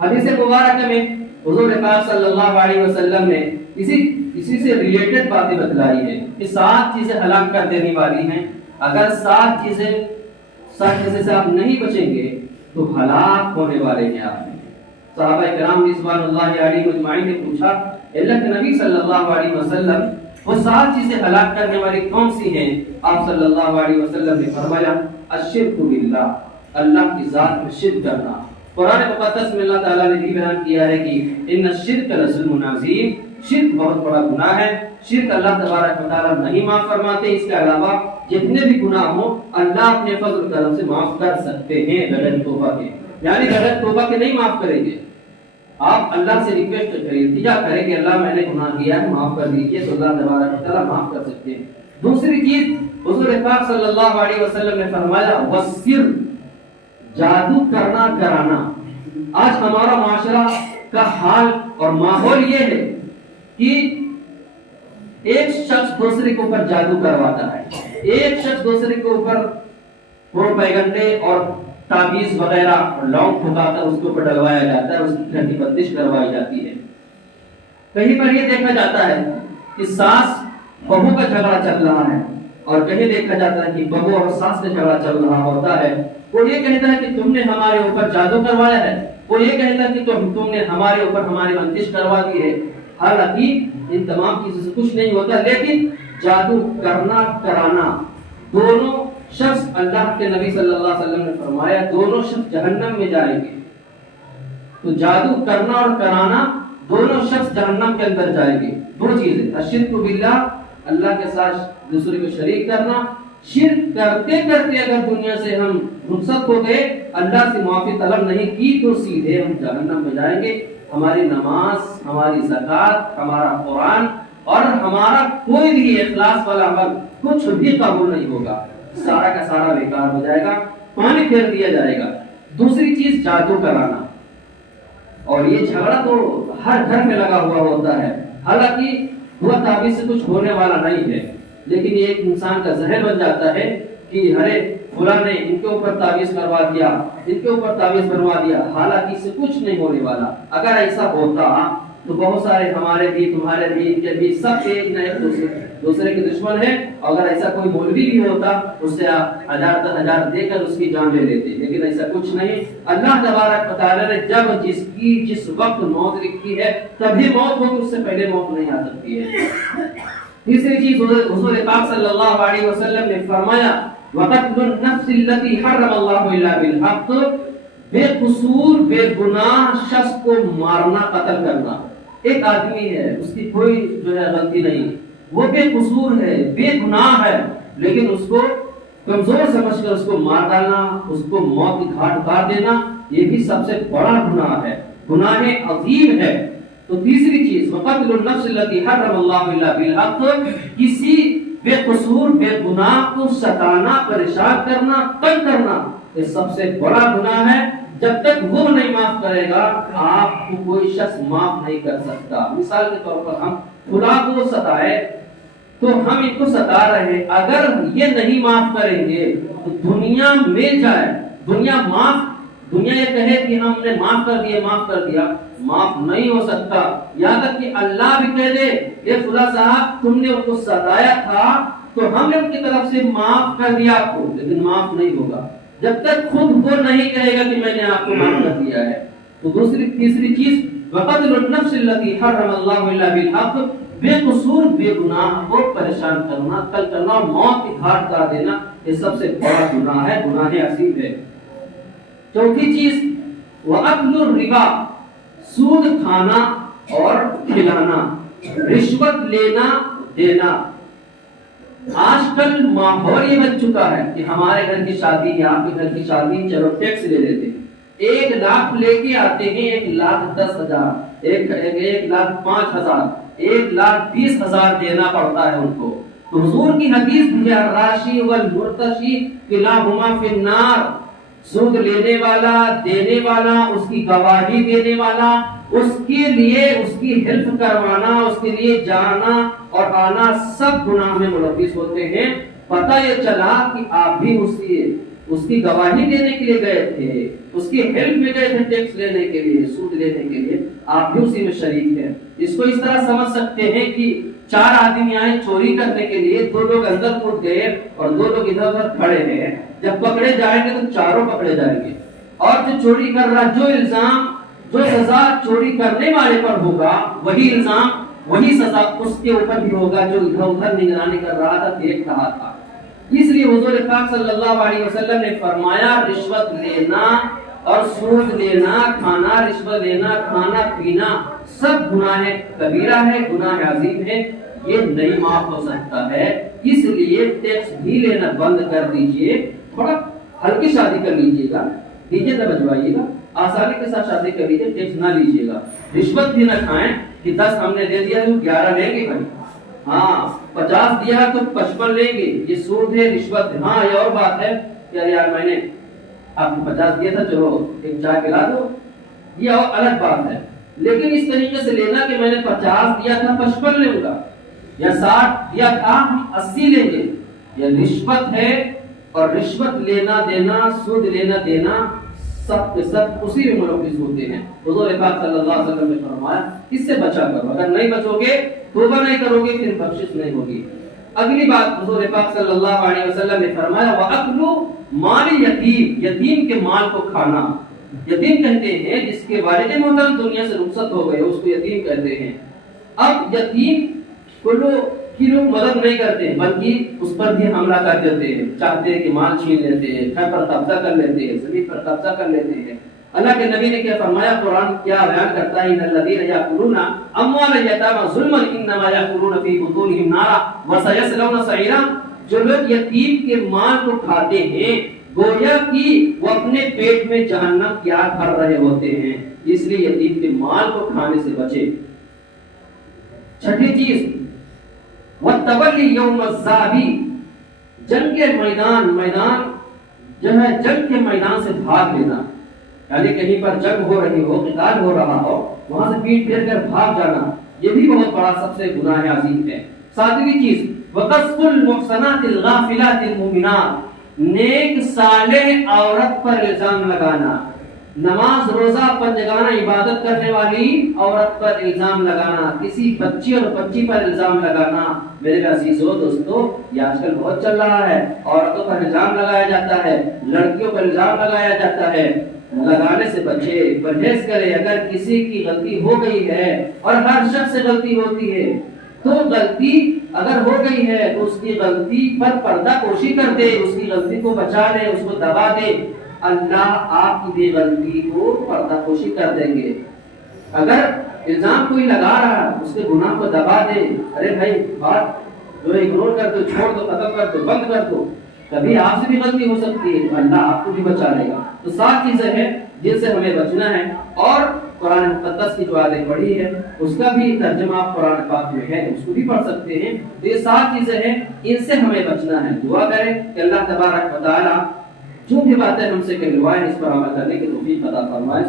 حدیث مبارکہ میں حضور پاک صلی اللہ علیہ وسلم نے اسی سے ریلیٹڈ باتیں بتلائی ہیں کہ 7 چیزیں ہلاک کر دینے والی ہیں. اگر 7 چیزیں سے آپ نہیں بچیں گے تو ہلاک ہونے والے ہیں آپ. صحابہ کرام رضوان اللہ علیہم اجمعین نے پوچھا اللہ کے نبی صلی اللہ علیہ وسلم وہ 7 چیزیں ہلاک کرنے والی کون سی ہیں؟ آپ صلی اللہ علیہ وسلم نے فرمایا الشرک باللہ، اللہ کی ذات میں شرک کرنا. قرآن مقدس میں اللہ تعالیٰ نے بھی بیان کیا ہے کہ ان الشرک لظلم عظیم، شرک بہت بڑا گناہ ہے. شرک اللہ تبارک و تعالیٰ نہیں معاف فرماتے. اس کے علاوہ جتنے بھی گناہ ہوں اللہ اپنے فضل کرم سے معاف کر سکتے ہیں بغیر توبہ کے. یعنی بغیر توبہ کے نہیں معاف کریں گے. آپ اللہ سے ریکویسٹ کریں، التجا کریں کہ اللہ میں نے گناہ کیا ہے معاف کر دیجیے، تو اللہ تبارک و تعالیٰ معاف کر سکتے ہیں. دوسری چیز حضور پاک صلی اللہ علیہ وسلم نے فرمایا والسر، جادو کرنا کرانا. آج ہمارا معاشرہ کا حال اور ماحول یہ ہے کہ ایک شخص دوسرے کے اوپر جادو کرواتا ہے، ایک شخص دوسرے کے اوپر پروپیگنڈے اور تعویذ وغیرہ لونگ پھکا کر اس کے اوپر ڈلوایا جاتا ہے، اس کی گھٹی بندش کروائی جاتی ہے. کہیں پر یہ دیکھا جاتا ہے کہ ساس بہو کا جھگڑا چل رہا ہے، اور کہیں دیکھا جاتا ہے کہ بہو اور ساس کا جھگڑا چل رہا ہوتا ہے. وہ یہ کہتا ہے کہ تم نے ہمارے اوپر جادو کروایا ہے، وہ یہ کہتا ہے کہ تم نے ہمارے اوپر ہماری بندش کروا دی ہے. حالانکہ ان تمام چیزوں سے کچھ نہیں ہوتا، لیکن جادو کرنا کرانا دونوں شخص، اللہ کے نبی صلی اللہ علیہ وسلم نے فرمایا دونوں شخص جہنم میں جائیں گے. تو جادو کرنا اور کرانا دونوں شخص جہنم کے اندر جائیں گے. 2 چیزیں الشرک باللہ، اللہ کے ساتھ دوسرے کو شریک کرنا. شرک کرتے کرتے اگر دنیا سے ہم رخصت ہو گئے، اللہ سے معافی طلب نہیں کی، تو سیدھے ہم جہنم میں جائیں گے. ہماری نماز، ہماری زکات، ہمارا قرآن اور ہمارا کوئی بھی اخلاص والا عمل کچھ بھی قبول نہیں ہوگا، سارا کا سارا بیکار ہو جائے گا، پانی پھیر دیا جائے گا. دوسری چیز جادو کرانا، اور یہ جھگڑا تو ہر گھر میں لگا ہوا ہوتا ہے. حالانکہ دعا تعویذ سے کچھ ہونے والا نہیں ہے، لیکن یہ ایک انسان کا ذہن بن جاتا ہے کہ ارے فلاں نے ان کے اوپر تعویذ کروا دیا، ان کے اوپر تعویذ بنوا دیا، حالانکہ اس سے کچھ نہیں ہونے والا. اگر ایسا ہوتا تو بہت سارے ہمارے بھی تمہارے بھی ان کے بھی سب ایک نہ ایک دوسرے کے دشمن ہیں. اگر ایسا کوئی مولوی بھی ہوتا اس سے 1000 دے کر اس کی جان لے لیتے، لیکن ایسا کچھ نہیں. اللہ تبارک و تعالی نے جب جس وقت موت لکھی ہے تبھی موت ہوگی، اس سے پہلے موت نہیں آ سکتی ہے. تیسری چیز حضور پاک صلی اللہ علیہ وسلم نے فرمایا وَقَتْلُ النَّفْسِ الَّتِي حَرَّمَ اللَّهُ إِلَّا بِالْحَقِّ، بے قصور بے گناہ شخص کو مارنا، قتل کرنا. ایک آدمی ہے، اس کی کوئی جو ہے غلطی نہیں، وہ بے قصور ہے، بے گناہ ہے، لیکن اس کو کمزور سمجھ کر اس کو مار ڈالنا، اس کو موت کی گھاٹ اتار دینا، یہ بھی سب سے بڑا گناہ ہے، گناہ عظیم ہے. تو تیسری چیز وَقَتْلُ النَّفْسِ الَّتِي حَرَّمَ اللَّهُ إِلَّا بِالْحَقِّ، کسی بے قصور بے گناہ کو ستانا، پریشان کرنا، تنگ کرنا، یہ سب سے بڑا گناہ ہے. جب تک وہ نہیں معاف کرے گا آپ کو کوئی شخص معاف نہیں کر سکتا. مثال کے طور پر ہم خدا کو ستائے تو ہم ان کو ستا رہے ہیں، اگر یہ نہیں معاف کریں گے تو دنیا میں جائے، دنیا یہ کہے کہ ہم نے معاف کر دیا، معاف نہیں ہو سکتا. یہاں تک کہ اللہ بھی کہہ دے یہ خدا صاحب تم نے ان کو ستایا تھا تو ہم نے ان کی طرف سے معاف کر دیا آپ کو، لیکن معاف نہیں ہوگا جب تک خود وہ نہیں کہے گا کہ میں نے آپ کو معاف کر دیا ہے. تو تیسری چیز وَقَتْلُ النَّفْسِ الَّتِي حَرَّمَ اللَّهُ إِلَّا بِالْحَقِّ، بے قصور بے گناہ کو پریشان کرنا، قتل کرنا، موت کی گھاٹ اتار دینا، یہ سب سے بڑا گناہ ہے، گناہ عظیم ہے. چوتھی چیز وَأَكْلُ الرِّبَا، سود کھانا اور کھلانا، رشوت لینا دینا. آج کل ماحول یہ بن چکا ہے کہ ہمارے گھر کی شادی یا آپ کے گھر کی شادی، چلو ٹیکس لے لیتے ہیں، 1 لاکھ لے کے آتے ہیں، 1,10,000، 1,05,000، 1,20,000 دینا پڑتا ہے ان کو. تو حضور کی حدیث بھی ہے الراشی والمرتشی کلاہما فی النار، سود لینے والا، دینے والا، اس کی گواہی دینے والا، اس کے لیے اس کی ہیلپ کروانا، اس کے لیے جانا اور آنا، سب گناہ میں ملوث ہوتے ہیں. پتہ یہ چلا کہ آپ بھی اس کی گواہی دینے کے لیے گئے تھے، اس کی ہیلپ میں گئے تھے ٹیکس لینے کے لیے، سود لینے کے لیے، آپ بھی اسی میں شریک ہیں۔ اس کو اس طرح سمجھ سکتے ہیں کہ 4 آدمی آئے چوری کرنے کے لیے، 2 لوگ اندر کود گئے اور 2 لوگ ادھر ادھر کھڑے ہیں، جب پکڑے جائیں گے تو چاروں پکڑے جائیں گے، اور جو چوری کر رہا، جو الزام، جو سزا چوری کرنے والے پر ہوگا، وہی الزام، وہی سزا اس کے اوپر بھی ہوگا جو ادھر ادھر نگرانی کر رہا تھا، دیکھ رہا تھا۔ اس لیے حضور پاک صلی اللہ علیہ وسلم نے فرمایا رشوت لینا اور سود لینا، کھانا، رشوت لینا، کھانا پینا سب گناہ کبیرہ ہے، گناہ عظیم ہے، یہ نہیں معاف ہو سکتا ہے۔ اس لیے ٹیکس بھی لینا بند کر دیجئے، تھوڑا ہلکی شادی کر لیجئے گا، دیجئے تو بجوائیے گا، آسانی کے ساتھ شادی کر لیجئے، ٹیکس نہ لیجئے گا، رشوت بھی نہ کھائیں کہ 10 ہم نے دے دیا تو 11 لیں گے بھائی، ہاں 50 دیا تو 55 لیں گے، یہ سود ہے، رشوت ہے۔ ہاں یہ اور بات ہے کہ یار میں نے آپ کو 50 دیا تھا، چلو ایک چائے پلا دو، یہ اور الگ بات ہے، لیکن اس طریقے سے لینا کہ میں نے 50 دیا تھا 55 لوں گا، یا 60 دیا تھا 80 لیں گے، یہ رشوت ہے۔ اور رشوت لینا دینا، سود لینا دینا سب کے سب اسی میں ملوث ہوتے ہیں۔ حضور پاک صلی اللہ علیہ وسلم نے فرمایا اس سے بچا کرو، اگر نہیں بچو گے، توبہ نہیں کرو گے، پھر بخشش نہیں ہوگی۔ اگلی بات حضور پاک صلی اللہ علیہ وسلم نے فرمایا وَأَكْلُ مَالِ یتیم، یتیم کے مال کو کھانا۔ یتیم کہتے ہیں جس کے والد محترم دنیا سے رخصت ہو گئے، اس کو یتیم کہتے ہیں۔ اب یتیم کو لوگ مدد نہیں کرتے بلکہ اس پر بھی حملہ کر دیتے ہیں، چاہتے ہیں کہ مال چھین لیتے ہیں، گھر پر قبضہ کر لیتے ہیں، زمین پر قبضہ کر لیتے ہیں۔ اللہ کے نبی نے کیا فرمایا، قرآن کیا بیان کرتا ہے، ان الذین یاکلون اموال الیتامی ظلما انما یاکلون فی بطونہم نارا وسیصلون سعیرا۔ جو لوگ یتیم کے مال کو کھاتے ہیں گویا کہ وہ اپنے پیٹ میں جہنم کی آگ بھر رہے ہوتے ہیں، اس لیے یتیم کے مال کو کھانے سے بچے۔ چھٹی چیز وَالتَّوَلِّ يَوْمَ الزَّحْفِ، جنگ کے میدان جو ہے، جنگ کے میدان سے بھاگ لینا، یعنی کہیں پر جنگ ہو رہی ہو، قتال ہو رہا ہو، وہاں سے پیٹ پھیر کر بھاگ جانا، یہ بھی بہت بڑا سب سے گناہ عظیم ہے۔ ساتویں چیز وَقَذْفُ الْمُحْصَنَاتِ الْغَافِلَاتِ الْمُؤْمِنَاتِ، نیک صالح عورت پر الزام لگانا، نماز روزہ پنجگانہ عبادت کرنے والی عورت پر الزام لگانا، کسی بچی اور بچی پر الزام لگانا۔ میرے عزیزو دوستو، یہ آج کل بہت چل رہا ہے، عورتوں پر الزام لگایا جاتا ہے، لڑکیوں پر الزام لگایا جاتا ہے۔ لگانے سے بچے، پرہیز کرے۔ اگر کسی کی غلطی ہو گئی ہے، اور ہر شخص سے غلطی ہوتی ہے، تو غلطی اگر ہو گئی ہے تو اس کی غلطی پر پردہ پوشی کر دے، اس کی غلطی کو بچا لے، اس کو دبا دے، اللہ آپ کی بھی غلطی کو پردہ پوشی کر دیں گے۔ اگر الزام کوئی لگا رہا ہے، اس کے گناہ کو دبا دے، ارے بھائی بات جو اگنور کر دو، چھوڑ دو، ختم کر دو، بند کر دو، کبھی آپ سے بھی غلطی ہو سکتی ہے، اللہ آپ کو بھی بچا لے گا۔ تو 7 چیزیں ہیں جن سے ہمیں بچنا ہے، اور قرآن مقدس کی جو آیتیں پڑھی ہے اس کا بھی ترجمہ قرآن پاک میں ہے، اس کو بھی پڑھ سکتے ہیں۔ تو یہ 7 چیزیں ہیں، ان سے ہمیں بچنا ہے۔ دعا کریں کہ اللہ تبارک و تعالی جو بھی باتیں ہم سے کہلوائیں اس پر عمل کرنے کی توفیق عطا فرمائے۔